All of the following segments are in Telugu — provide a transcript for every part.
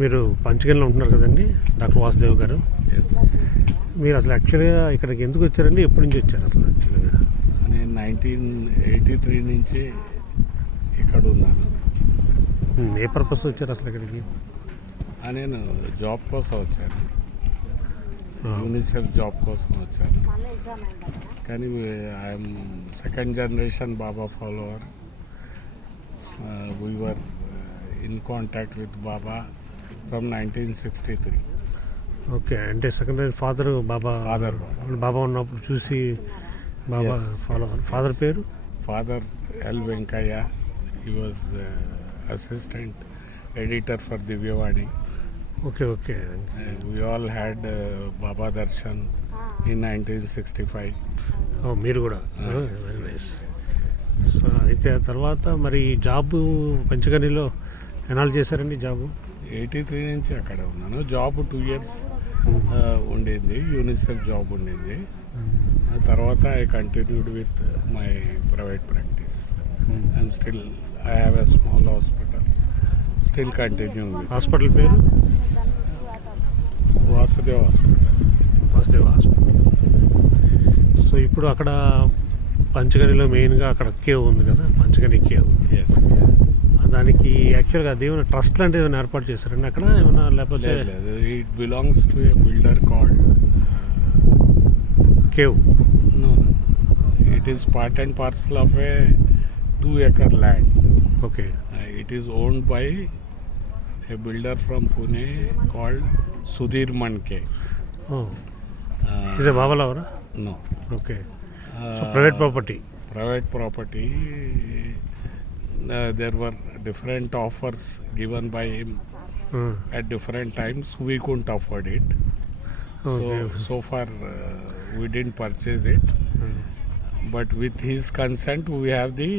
మీరు పంచగల్లో ఉంటున్నారు కదండి డాక్టర్ వాసుదేవ్ గారు మీరు అసలు యాక్చువల్గా ఇక్కడికి ఎందుకు వచ్చారండి ఎప్పటి నుంచి వచ్చారు అసలు యాక్చువల్గా నేను నైన్టీన్ ఎయిటీ త్రీ నుంచి ఇక్కడ ఉన్నాను ఏ పర్పస్ వచ్చారు అసలు ఇక్కడికి నేను జాబ్ కోసం వచ్చాను యూనిసెఫ్ జాబ్ కోసం వచ్చాను కానీ I'm second generation Baba follower we in contact with Baba from 1963. Okay అంటే secondary father Baba Father Baba. Baba ఉన్నప్పుడు చూసి బాబా Yes, ఫాలో ఫాదర్ పేరు Father L. Venkaya, he was uh, assistant editor for Divyavadi. Okay okay Uh, we all had uh, Baba Darshan in 1965. ఓ, మీరు కూడా వెరీ నైస్ సో అయితే ఆ తర్వాత మరి జాబ్ పంచగనిలో ఎన్నాళ్ళు చేశారండి జాబ్ ఎయిటీ త్రీ నుంచి అక్కడ ఉన్నాను జాబ్ టూ ఇయర్స్ ఉండింది యూనిసెఫ్ జాబ్ ఉండింది తర్వాత I continued with my private practice I'm still I have a small hospital still continue hospital పేరు Vasudev hospital Vasudeva hospital so ఇప్పుడు అక్కడ పంచగనిలో మెయిన్గా అక్కడ కేవ్ ఉంది కదా పంచగని కేవ్ ఎస్ ఎస్ దానికి యాక్చువల్గా దేవుని ట్రస్ట్ లాంటిది ఏమైనా ఏర్పాటు చేశారండి అక్కడ ఏమైనా లేకపోతే it belongs to a builder called cave it is part and parcel of a two acre land okay it is owned by a builder from Pune called Sudhir Manke ఇదే బాబాలవరా no okay private property private property Uh, there were different offers given by him at different times. We couldn't afford it. Okay. So, so far, uh, we didn't purchase it. But with his consent, we have the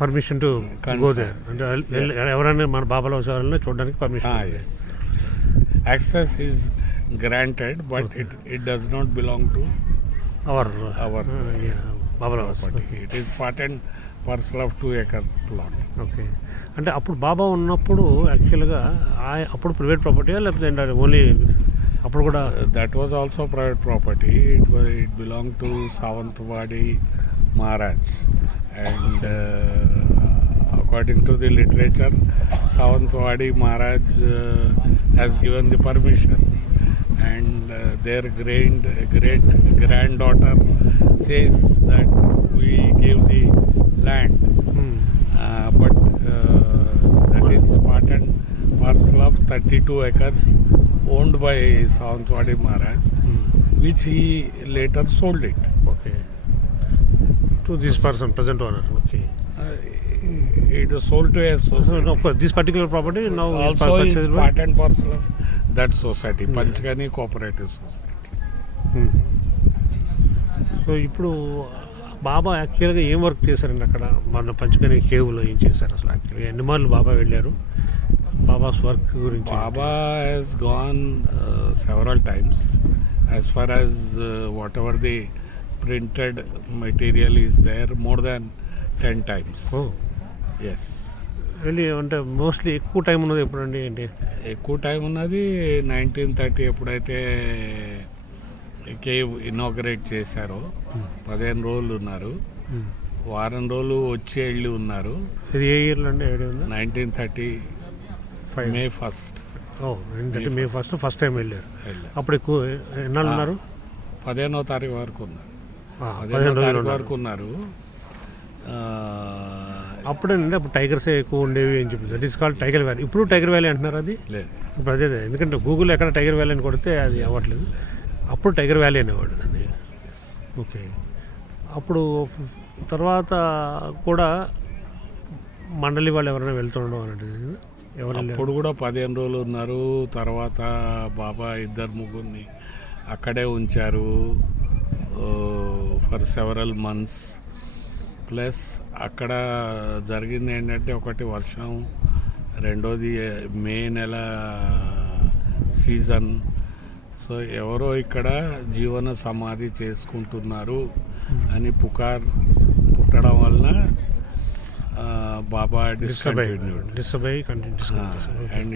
permission to Consent. Go there అంటే ఎల్- Yes. ఎవరైనా మన బాబాల వాళ్ళని చూడడానికి permission ah yes. Access is granted, but it, it does not belong to our Our బాబాల property. It is part pursed of two acre plot okay అంటే అప్పుడు బాబా ఉన్నప్పుడు యాక్చువల్గా అప్పుడు ప్రైవేట్ ప్రాపర్టీ లేకపోతే ఓన్లీ అప్పుడు కూడా that was also private property it it belong to Sawantwadi Maharaj and according to the literature Sawantwadi Maharaj has given the permission and their grand great grand daughter says that we gave the land. Hmm. Uh, but uh, that is part and parcel of 32 acres owned by Sawantwadi Maharaj, hmm. which he later sold it. Okay. To this person, present owner. Okay. Uh, it was sold to a society. No, of course, this particular property now also is, is part and parcel of that society, hmm. Panchgani Cooperative Society. So ఇప్పుడు బాబా యాక్చువల్గా ఏం వర్క్ చేశారండి అక్కడ మన పంచుకొని కేవ్లో ఏం చేశారు అసలు యాక్చువల్గా ఎన్ని మార్లు బాబా వెళ్ళారు బాబాస్ వర్క్ గురించి Baba has gone several times as far as whatever the printed material is there more than ten times Oh. Yes వెళ్ళి అంటే మోస్ట్లీ ఎక్కువ టైం ఉన్నది ఎప్పుడండి ఏంటి ఎక్కువ టైం ఉన్నది నైన్టీన్ థర్టీ ఎప్పుడైతే కేవ్ ఇనాగరేట్ చేశారు పదిహేను రోజులు ఉన్నారు వారం రోజులు వచ్చే వెళ్ళి ఉన్నారు ఇది ఏ ఇయర్లో అండి nineteen thirty five May first nineteen May first first time వెళ్ళారు అప్పుడు ఎక్కువ ఎన్నాళ్ళు ఉన్నారు పదిహేనో తారీఖు వరకు ఉన్నారు పదిహేనో తారీఖు వరకు ఉన్నారు అప్పుడండి అప్పుడు టైగర్స్ ఎక్కువ ఉండేవి అని చెప్పి that is called tiger valley ఇప్పుడు టైగర్ వ్యాలీ అంటున్నారు అది లేదు ఇప్పుడు అదే ఎందుకంటే గూగుల్ ఎక్కడ టైగర్ వ్యాలీ అని కొడితే అది అవ్వట్లేదు అప్పుడు టైగర్ వ్యాలీ అనేవాడు దాన్ని ఓకే అప్పుడు తర్వాత కూడా మండలి వాళ్ళు ఎవరైనా వెళ్తుండడం అనేది ఎవరైనా కూడా పదిహేను రోజులు ఉన్నారు తర్వాత బాబా ఇద్దరు ముగ్గురిని అక్కడే ఉంచారు ఫర్ సెవరల్ మంత్స్ ప్లస్ అక్కడ జరిగింది ఏంటంటే ఒకటి వర్షం రెండోది మే నెల సీజన్ సో ఎవరో ఇక్కడ జీవన సమాధి చేసుకుంటున్నారు అని పుకార్ పుట్టడం వలన Baba and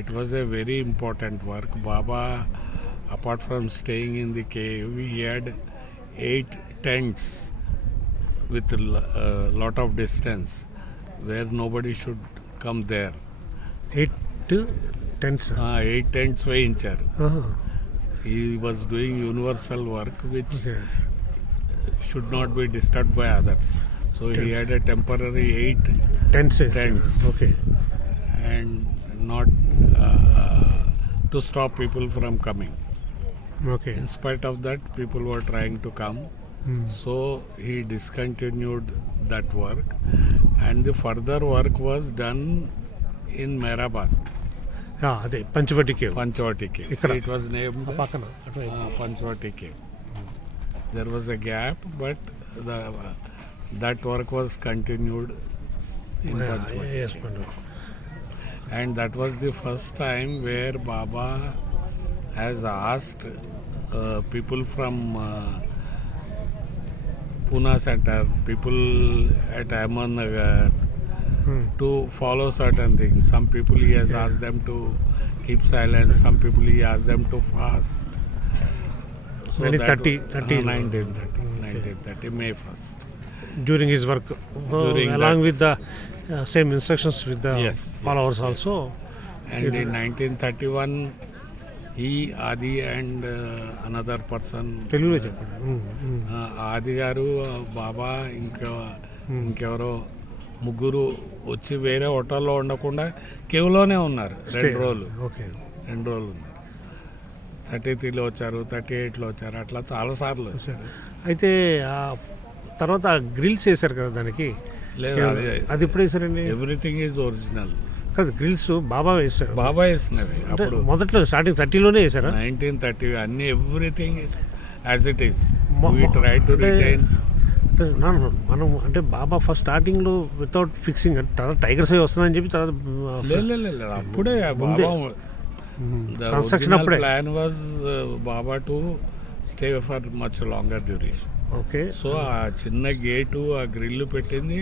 it was a very important work Baba apart from staying in the cave we had eight tents with lot of distance where nobody should come there eight tents eight tents వేయించారు He was doing universal work which okay. should not be disturbed by others. So he had a temporary eight tents. tents. Okay. And not uh, to stop people from coming. Okay. In spite of that, people were trying to come. Hmm. So he discontinued that work, and the further work was done in Mehrabad. అదే పంచవటి కేవ్ పంచవటి కేవ్ ఇక్కడ ఇట్ వాజ్ నేమ్ పక్కన Panchavati cave there was a gap but the that work was continued in Panchavati and that was the first time where Baba has asked people from Pune center, people at Ahmednagar, to follow certain things. Some people he has asked them to keep silent, some people he asked them to fast. So Many that 30, 30, uh, 1930, 1930, May 1st. During his work, During along that, with the uh, same instructions with the yes, followers yes, also. And in 1931, ఈ ఆది అండ్ అనదర్ పర్సన్ తెలుగులో చెప్పండి ఆది గారు బాబా ఇంకా ఇంకెవరో ముగ్గురు వచ్చి వేరే హోటల్లో ఉండకుండా కేవ్లోనే ఉన్నారు రెండు రోజులు రెండు రోజులు ఉన్నారు థర్టీ త్రీలో వచ్చారు థర్టీ ఎయిట్లో వచ్చారు అట్లా చాలాసార్లు వచ్చారు అయితే తర్వాత గ్రిల్స్ వేశారు కదా దానికి లేదు అది ఎప్పుడు వేసారండి ఎవ్రీథింగ్ ఈజ్ ఒరిజినల్ కాదు గ్రిల్స్ బాబా వేస్తారు బాబా వేస్తున్నారు అప్పుడు మొదట్లో స్టార్టింగ్ థర్టీలోనే వేసారు నైన్టీన్ థర్టీ అన్ని everything as it is try to retain చెప్పేసి మనం అంటే బాబా ఫస్ట్ స్టార్టింగ్లో వితౌట్ ఫిక్సింగ్ తర్వాత టైగర్స్ వస్తున్నాయని చెప్పి తర్వాత అప్పుడే కన్స్ట్రక్షన్ hmm. అప్పుడే plan was uh, Baba to stay for much longer duration okay so ఆ చిన్న గేటు ఆ గ్రిల్ పెట్టింది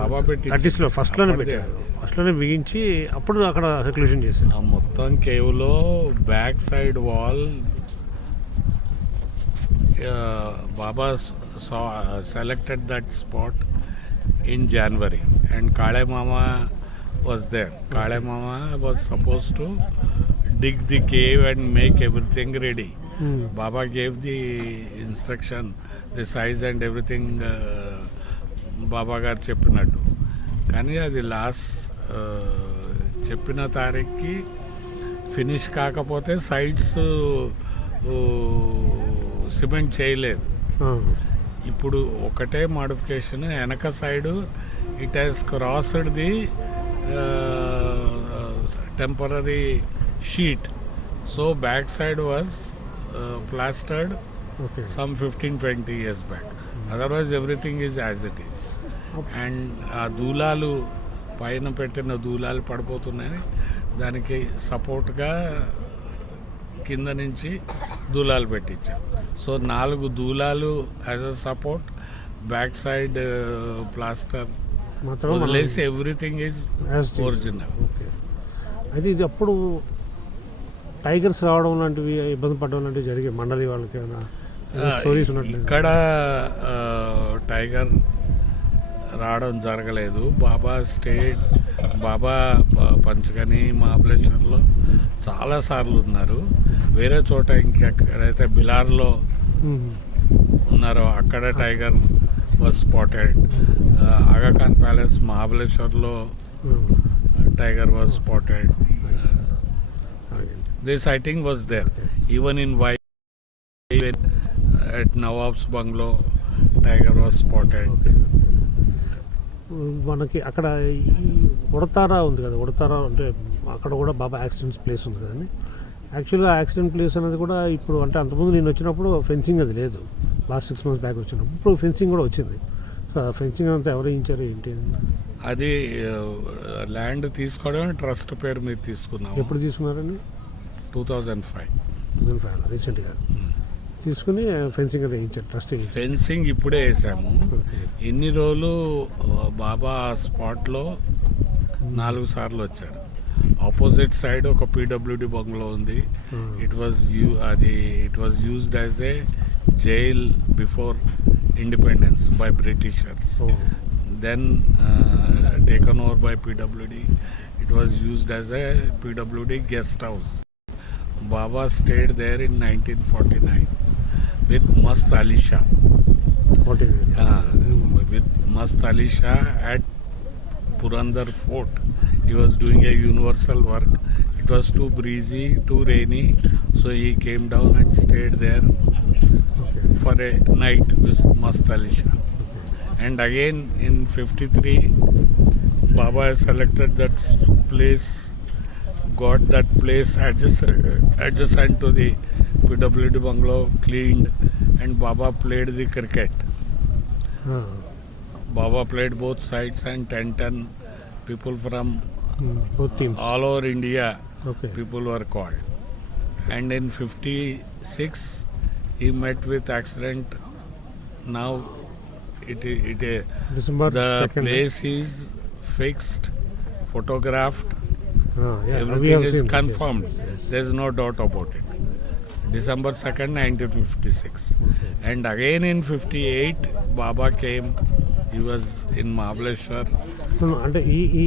బాబా పెట్టి థర్టీస్లో ఫస్ట్లోనే పెట్టారు ఫస్ట్లోనే బిగించి అప్పుడు అక్కడ సెక్లూషన్ చేశారు మొత్తం కేవ్లో back side wall Baba saw, uh, selected that spot in January, and Kale Mama was there. Kale Mama was supposed to dig the cave and make everything ready. Hmm. Baba gave the instruction, the size and everything. Uh, Baba గారు చెప్పినట్టు కానీ అది లాస్ట్ చెప్పిన తారీఖుకి ఫినిష్ కాకపోతే సైట్స్ సిమెంట్ చేయలేదు ఇప్పుడు ఒకటే మాడిఫికేషన్ వెనక side it has crossed the temporary sheet so back side was plastered some fifteen twenty years back otherwise everything is as it is and ఆ దూలాలు పైన పెట్టిన దూలాలు పడిపోతున్నాయి దానికి సపోర్ట్గా కింద నుంచి దూలాలు పెట్టించాం సో నాలుగు దూలాలు as a support back side plaster వదిలేసి ఎవ్రీథింగ్ ఈజ్ ఒరిజినల్ అయితే ఇది అప్పుడు టైగర్స్ రావడం లాంటివి ఇబ్బంది పడడం లాంటివి జరిగే మండలి వాళ్ళకి ఇక్కడ టైగర్ రావడం జరగలేదు బాబా స్టేట్ బాబా పంచగని మహాబలేశ్వర్లో చాలాసార్లు ఉన్నారు వేరే చోట ఇంకెక్కడైతే బిలార్లో ఉన్నారో అక్కడ tiger was spotted Aga Khan palace palace tiger was spotted this sighting was there even in why at nawab's bungalow tiger was spotted మనకి అక్కడ ఉడతారా ఉంది కదా ఉడతారా అంటే అక్కడ కూడా బాబా యాక్సిడెంట్స్ ప్లేస్ ఉంది కదండి యాక్చువల్గా యాక్సిడెంట్ ప్లేస్ అనేది కూడా ఇప్పుడు అంటే అంతకుముందు నేను వచ్చినప్పుడు ఫెన్సింగ్ అది లేదు లాస్ట్ సిక్స్ మంత్స్ బ్యాక్ వచ్చినప్పుడు ఇప్పుడు ఫెన్సింగ్ కూడా వచ్చింది సో ఫెన్సింగ్ అంతా ఎవరు ఇచ్చారు ఏంటి అది ల్యాండ్ తీసుకోవడం ట్రస్ట్ పేరు మీరు తీసుకున్నాం ఎప్పుడు తీసుకున్నారండి two thousand five two thousand five రీసెంట్గా తీసుకుని ఫెన్సింగ్ వేయించారు ట్రస్ట్ ఫెన్సింగ్ ఇప్పుడే వేసాము ఎన్ని రోజులు బాబా స్పాట్లో నాలుగు సార్లు వచ్చాడు ఆపోజిట్ సైడ్ ఒక పీడబ్ల్యూడి బంగ్లో ఉంది ఇట్ hmm. వాజ్ యూ అది it was used as a jail before independence by Britishers then taken over by PWD it was used as a PWD guest house Baba there in nineteen forty nine With ಮಸ್ತ್ Ali Shah with Mast Ali Shah at Purandar he was doing a universal work. It was too breezy, too rainy, so he came down and stayed there okay. for a night with Mastali Shah. Okay. And again in 53, Baba has selected that place, got that place adjacent, adjacent to the PWD bungalow cleaned, and Baba played the cricket. Hmm. Baba played both sides and 10 10 people from hmm. both teams. all over India okay. people were called. And in 56 he met with accident. Now it is it, December the 2nd. place is fixed, photographed. yeah. Everything is confirmed. yes. There is no doubt about it. December 2nd, 1956. And again in 58, Baba came. He was in Mahabaleshwar. Hmm, అంటే ఈ ఈ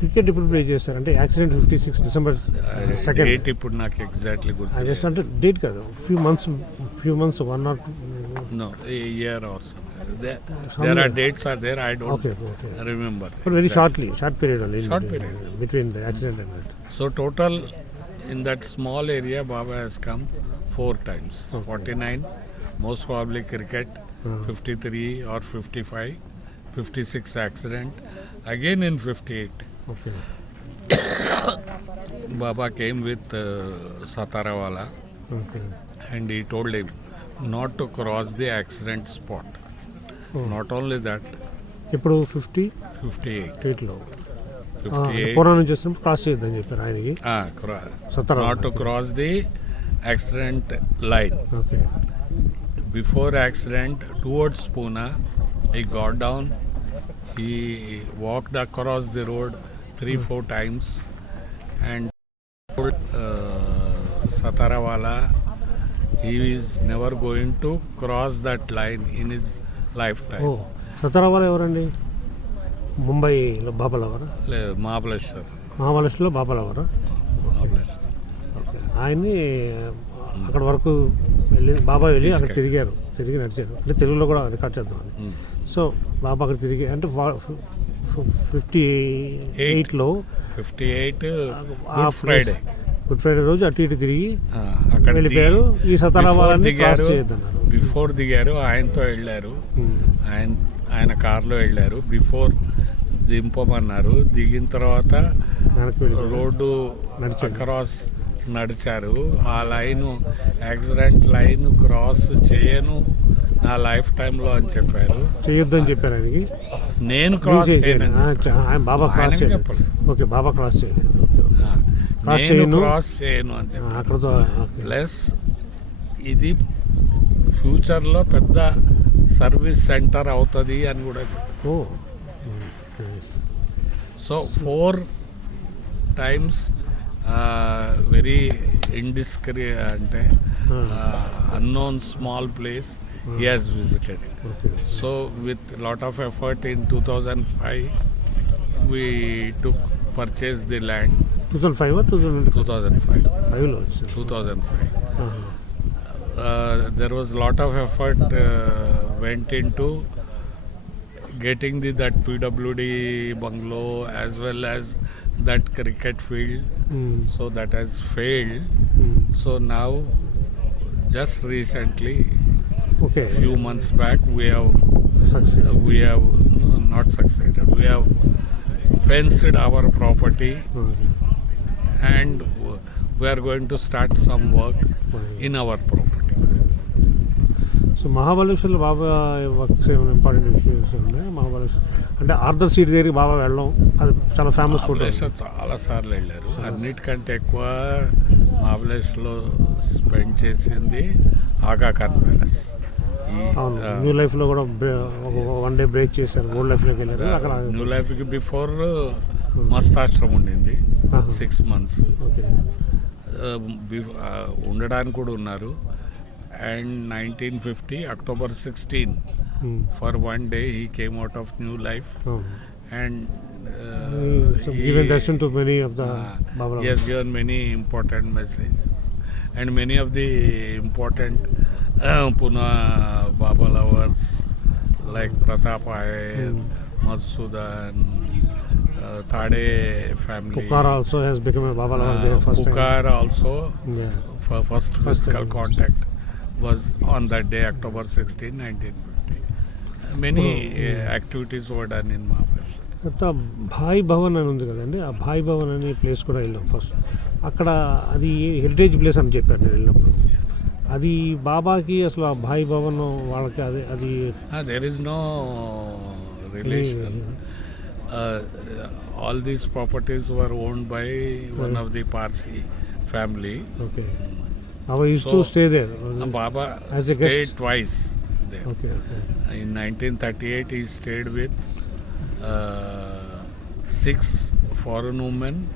క్రికెట్ ఇప్పుడు ప్లే చేస్తారు అంటే accident fifty six December second date ఇప్పుడు నాకు ఎగ్జాక్ట్లీ గుర్తు జస్ట్ అంటే డేట్ కాదు few months few months one or no year or there are dates are there I don't remember very shortly short period only short period between the accident and so total in that small area Baba has come four times forty nine most probably cricket fifty three or fifty five fifty six accident again in fifty eight Baba came with uh, Satarawala okay. and he told him not to cross the accident spot. Oh. ఇప్పుడు ఫిఫ్టీ ఫిఫ్టీ ఎయిట్ ఎయిట్లో ఫిఫ్టీ ఎయిట్ నుంచి క్రాస్ చేయొద్దని చెప్పారు ఆయనకి not to cross the accident light before accident towards Poona ఈ got down he walked across the road three four times and సతారావాలా he is never going to cross that line in his lifetime సతారావాలా ఎవరండి ముంబైలో బాబాలవరా లేదు మహాబలేశ్వర్ మహాబలేశ్వర్లో బాబాలవరా ఆయన్ని అక్కడ వరకు వెళ్ళి బాబా వెళ్ళి అక్కడ తిరిగారు తిరిగి నడిచారు అంటే తెలుగులో కూడా రికార్డ్ చేద్దామని సో బాబా అక్కడ తిరిగి అంటే ఫిఫ్టీ ఎయిట్లో fifty eight Friday Good Friday రోజు అటు ఇటు తిరిగి అక్కడ వెళ్ళిపోయారు ఈ సతారాబాద్ దిగారు బిఫోర్ దిగారు ఆయనతో వెళ్ళారు ఆయన ఆయన కార్లో వెళ్ళారు బిఫోర్ దింపమన్నారు దిగిన తర్వాత రోడ్డు క్రాస్ నడిచారు ఆ లైను యాక్సిడెంట్ లైన్ క్రాస్ చేయను నా లైఫ్ టైంలో అని చెప్పారు చేయొద్దని చెప్పారు ఆయనకి నేను క్రాస్ చేయను బాబా క్రాస్ చేయలేదు ఓకే బాబా క్రాస్ చేయలేదు క్రాస్ చేయను క్రాస్ చేయను అని అక్కడతో ప్లస్ ఇది ఫ్యూచర్లో పెద్ద సర్వీస్ సెంటర్ అవుతుంది అని కూడా so four times Very indiscreet, hmm. unknown small place hmm. he has visited. Okay. So with lot of effort in 2005, we purchased the land. 2005 or 2005? 2005. 2005. Uh-huh. Uh, there was lot of effort uh, went into getting that PWD bungalow as well as that cricket field. Mm. So that has failed. Mm. So now, just recently, okay, few months back, we have succeeded. we have no, not succeeded. We have fenced our property, mm. and we are going to start some work mm. in our property. So మహాబలేశ్వర్లో Baba important విషయం ఉన్నాయి మహాబలేశ్వర్ అంటే ఆర్థర్ సీట్ దగ్గరికి బాబా వెళ్ళడం అది చాలా ఫేమస్ ఫోటో చాలా సార్లు వెళ్ళారు అన్నిటికంటే ఎక్కువ మహాబలేశ్వర్లో స్పెండ్ చేసింది ఆగా న్యూ లైఫ్లో కూడా వన్ డే బ్రేక్ చేశారు ఓల్డ్ లైఫ్లోకి వెళ్ళారు అక్కడ న్యూ లైఫ్కి బిఫోర్ hmm. మస్తాశ్రమం ఉండింది సిక్స్ మంత్స్ ఉండడానికి కూడా ఉన్నారు and 1950 October 16 mm. for one day he came out of new life oh. and hmm, uh, so he, given darshan to many of the uh, he has given many important messages and many of the important uh, puna Baba lovers like Pratapai, Iyer, mm. Madhusudan, uh, Thade family. Pukar also has become a Baba uh, there first Pukar time. also yeah. for first, first physical time. contact was on that day, October 16, 1950. Many uh, activities were done in Mahabaleshwar. భాయ్ భవన్ అని ఉంది కదండి ఆ భాయ్ భవన్ అనే ప్లేస్ కూడా వెళ్ళాం ఫస్ట్ అక్కడ అది హెరిటేజ్ ప్లేస్ అని చెప్పారు నేను వెళ్ళినప్పుడు అది బాబాకి అసలు ఆ భాయ్ భవన్ వాళ్ళకి అది అది there is no relation all these properties were own by one of the Parsi family okay He used so, to stay there. Baba as a stayed twice there. Okay, okay. In 1938, he stayed with uh, six foreign women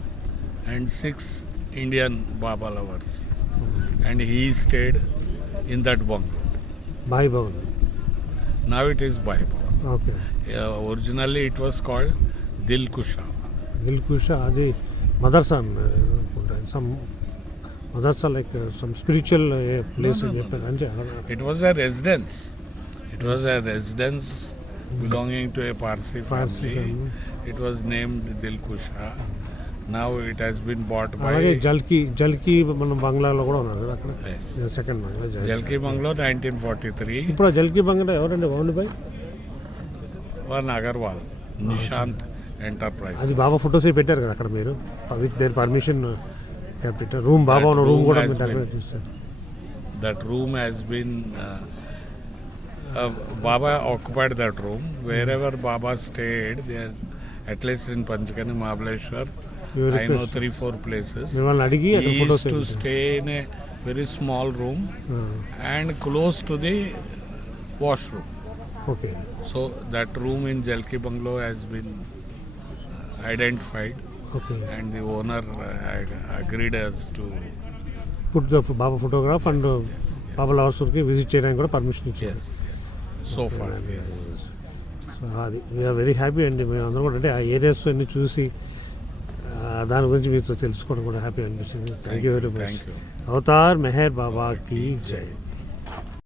and six Indian Baba lovers. And he stayed in that bungalow. Bhai Bhavan. Now it is Bhai Bhavan. Okay. originally it was called Dilkusha. Dilkusha, the mother son, some Oh, that's a, like uh, some spiritual uh, place no, no, in Japan. No, no. It was a residence. It was a residence belonging to a Parsi, Parsi family. family. It was named Dilkusha. Now it has been bought by. అలాగే జల్కి జల్కి మన బంగ్లాలో కూడా ఉన్నారు కదా అక్కడ second bungalow Jalki bungalow nineteen forty three ఇప్పుడు జల్కి బంగ్లా ఎవరండి own by one Agarwal Nishant enterprise అది బాబా ఫొటోస్ పెట్టారు కదా అక్కడ మీరు with their permission capital. Room Baba or That room has been Baba uh, uh, occupied that room. Wherever Baba stayed, there, at least in Panchkani, Mahabaleshwar, I know three, four places. He used to stay in a very small room and close to the washroom. Okay. So that room in Jalki Bungalow has been uh, identified. And the owner agreed as to put the Baba photograph and Baba లవర్స్కి visit చేయడానికి కూడా పర్మిషన్ ఇచ్చారు సో ఫార్ సో అది వీఆర్ వెరీ హ్యాపీ అండి మేము అందరం కూడా అంటే ఆ ఏరియాస్ అన్నీ చూసి దాని గురించి మీతో తెలుసుకోవడం కూడా హ్యాపీ అనిపిస్తుంది thank you very much Avatar Meher బాబాకి జై